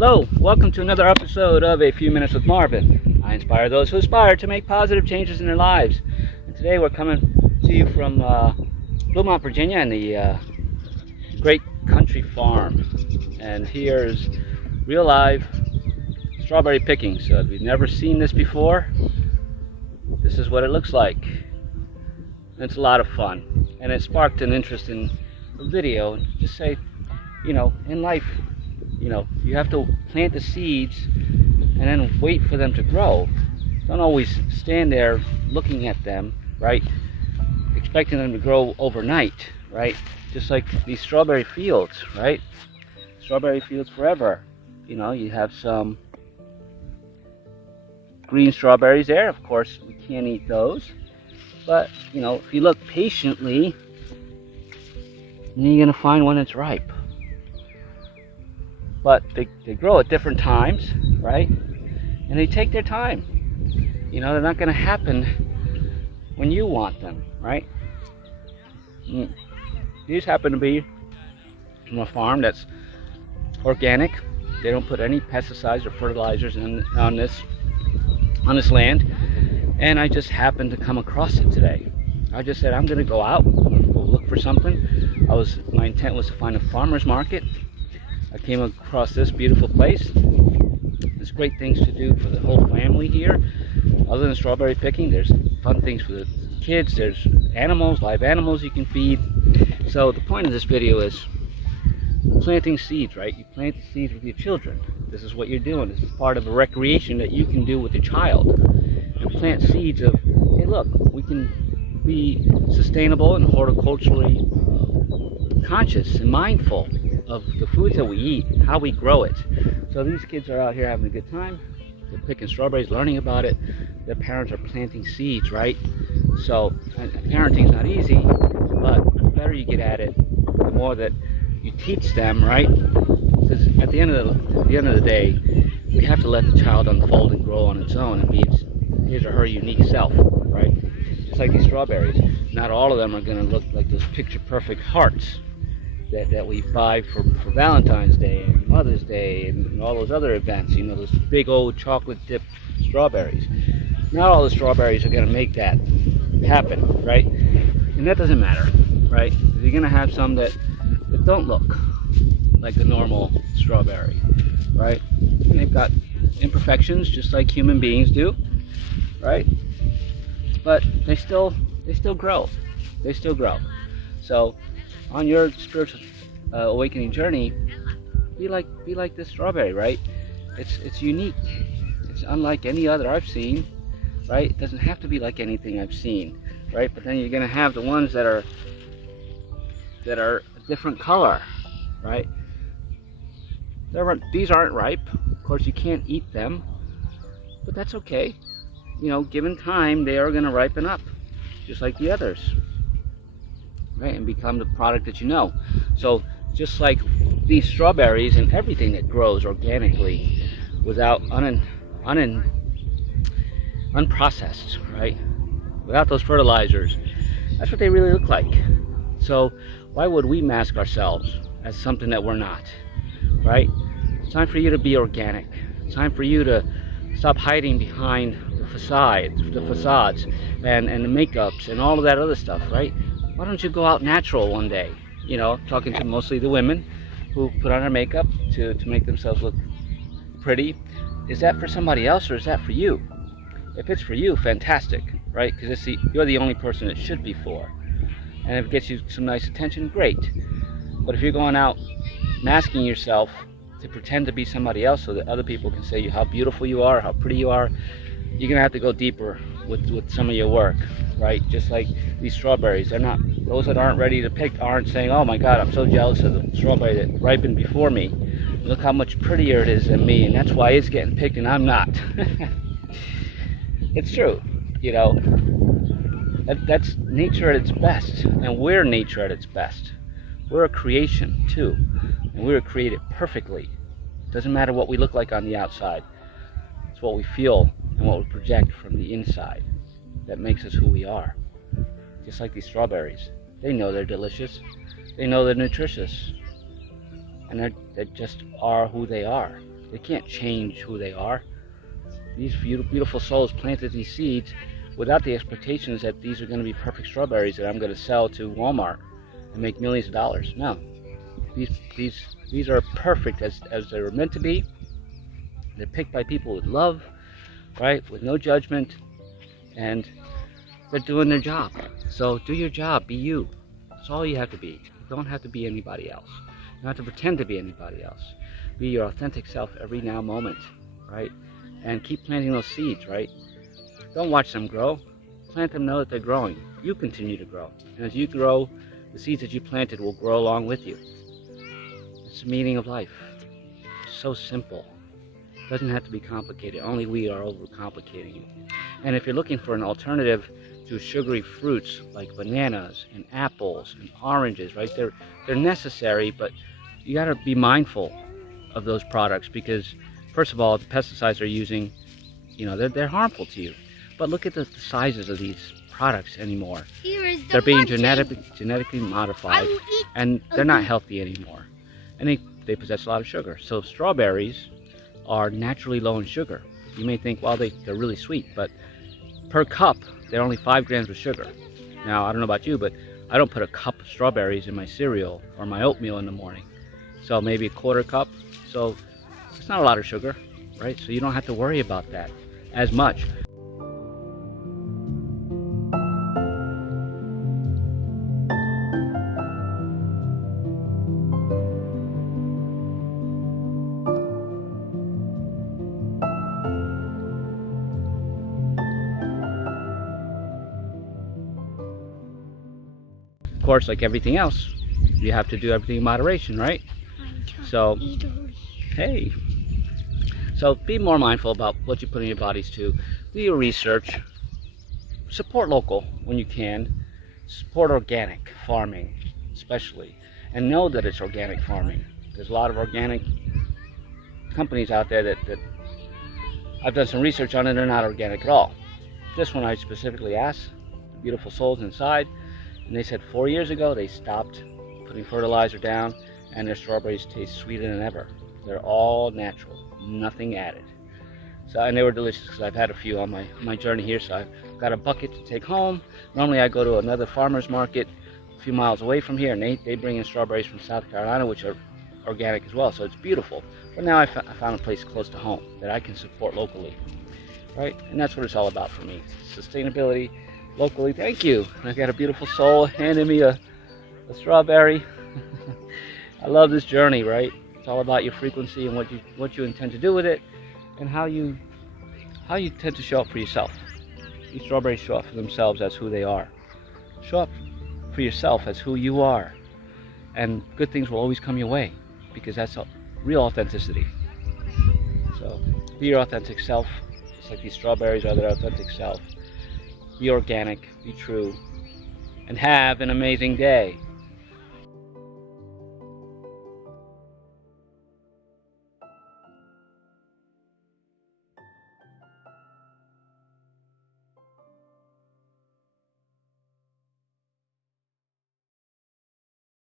Hello, welcome to another episode of A Few Minutes with Marvin. I inspire those who aspire to make positive changes in their lives. And today we're coming to you from Bluemont, Virginia, and the great country farm. And here's real live strawberry picking. So if you've never seen this before, this is what it looks like. And it's a lot of fun. And it sparked an interest in a video. Just say, in life, you have to plant the seeds and then wait for them to grow. Don't always stand there looking at them, right? Expecting them to grow overnight, right? Just like these strawberry fields, right? Strawberry fields forever. You have some green strawberries there. Of course, we can't eat those. But, if you look patiently, then you're going to find one that's ripe. But they grow at different times, right? And they take their time. They're not going to happen when you want them, right? These happen to be from a farm that's organic. They don't put any pesticides or fertilizers on this land. And I just happened to come across it today. I just said, I'm going to go out, I'm going to go look for something. My intent was to find a farmer's market. I came across this beautiful place. There's great things to do for the whole family here. Other than strawberry picking, there's fun things for the kids. There's animals, live animals you can feed. So the point of this video is planting seeds, right? You plant the seeds with your children. This is what you're doing. This is part of a recreation that you can do with your child. And plant seeds of, hey look, we can be sustainable and horticulturally conscious and mindful of the foods that we eat, how we grow it. So these kids are out here having a good time. They're picking strawberries, learning about it. Their parents are planting seeds, right? So parenting's not easy, but the better you get at it, the more that you teach them, right? Because at the end of the day, we have to let the child unfold and grow on its own and be his or her unique self, right? Just like these strawberries. Not all of them are going to look like those picture-perfect hearts that we buy for Valentine's Day and Mother's Day and all those other events, those big old chocolate dipped strawberries. Not all the strawberries are going to make that happen, right? And that doesn't matter, right? Because you're going to have some that don't look like the normal strawberry, right? And they've got imperfections just like human beings do, right? But they still grow. They still grow. So on your spiritual awakening journey, be like this strawberry, right? It's unique. It's unlike any other I've seen, right? It doesn't have to be like anything I've seen, right? But then you're gonna have the ones that are a different color, right? These aren't ripe. Of course, you can't eat them, but that's okay. Given time, they are gonna ripen up, just like the others. Right, and become the product that you know. So just like these strawberries and everything that grows organically without unprocessed, right? Without those fertilizers, that's what they really look like. So why would we mask ourselves as something that we're not, right? It's time for you to be organic. It's time for you to stop hiding behind the facades and the makeups and all of that other stuff, right? Why don't you go out natural one day? Talking to mostly the women who put on their makeup to make themselves look pretty. Is that for somebody else or is that for you? If it's for you, fantastic, right? Because you're the only person it should be for. And if it gets you some nice attention, great. But if you're going out masking yourself to pretend to be somebody else so that other people can say how beautiful you are, how pretty you are, you're gonna have to go deeper with some of your work, right? Just like these strawberries, those that aren't ready to pick aren't saying, oh my God, I'm so jealous of the strawberry that ripened before me. Look how much prettier it is than me, and that's why it's getting picked and I'm not. It's true, that's nature at its best, and we're nature at its best. We're a creation too, and we were created perfectly. It doesn't matter what we look like on the outside. It's what we feel and what we project from the inside that makes us who we are. Just like these strawberries. They know they're delicious. They know they're nutritious. And they just are who they are. They can't change who they are. These beautiful souls planted these seeds without the expectations that these are going to be perfect strawberries that I'm going to sell to Walmart and make millions of dollars. No, these are perfect as they were meant to be. They're picked by people with love, right, with no judgment, and they're doing their job. So do your job, be you. That's all you have to be. You don't have to be anybody else. You don't have to pretend to be anybody else. Be your authentic self every now moment, right? And keep planting those seeds, right? Don't watch them grow. Plant them, know that they're growing. You continue to grow. And as you grow, the seeds that you planted will grow along with you. It's the meaning of life. It's so simple. It doesn't have to be complicated. Only we are overcomplicating it. And if you're looking for an alternative to sugary fruits like bananas and apples and oranges, right? They're necessary, but you got to be mindful of those products because, first of all, the pesticides they're using, they're harmful to you. But look at the sizes of these products anymore. They're being genetically modified, and they're not healthy anymore. And they possess a lot of sugar. So strawberries are naturally low in sugar. You may think, well, they're really sweet, but per cup, they're only 5 grams of sugar. Now, I don't know about you, but I don't put a cup of strawberries in my cereal or my oatmeal in the morning. So maybe a quarter cup. So it's not a lot of sugar, right? So you don't have to worry about that as much. Of course, like everything else, you have to do everything in moderation, right? So, hey. So be more mindful about what you put in your bodies too. Do your research. Support local when you can. Support organic farming, especially. And know that it's organic farming. There's a lot of organic companies out there that I've done some research on and they're not organic at all. This one I specifically asked the beautiful souls inside, and they said 4 years ago they stopped putting fertilizer down and their strawberries taste sweeter than ever. They're all natural, nothing added. So, and they were delicious because I've had a few on my journey here, so I've got a bucket to take home. Normally I go to another farmer's market a few miles away from here, and they bring in strawberries from South Carolina, which are organic as well, so it's beautiful. But now I found a place close to home that I can support locally, right? And that's what it's all about for me. Sustainability, locally. Thank you. I got a beautiful soul handing me a strawberry. I love this journey, right? It's all about your frequency and what you intend to do with it, and how you tend to show up for yourself. These strawberries show up for themselves as who they are. Show up for yourself as who you are, and good things will always come your way because that's real authenticity. So be your authentic self, just like these strawberries are their authentic self. Be organic, be true, and have an amazing day.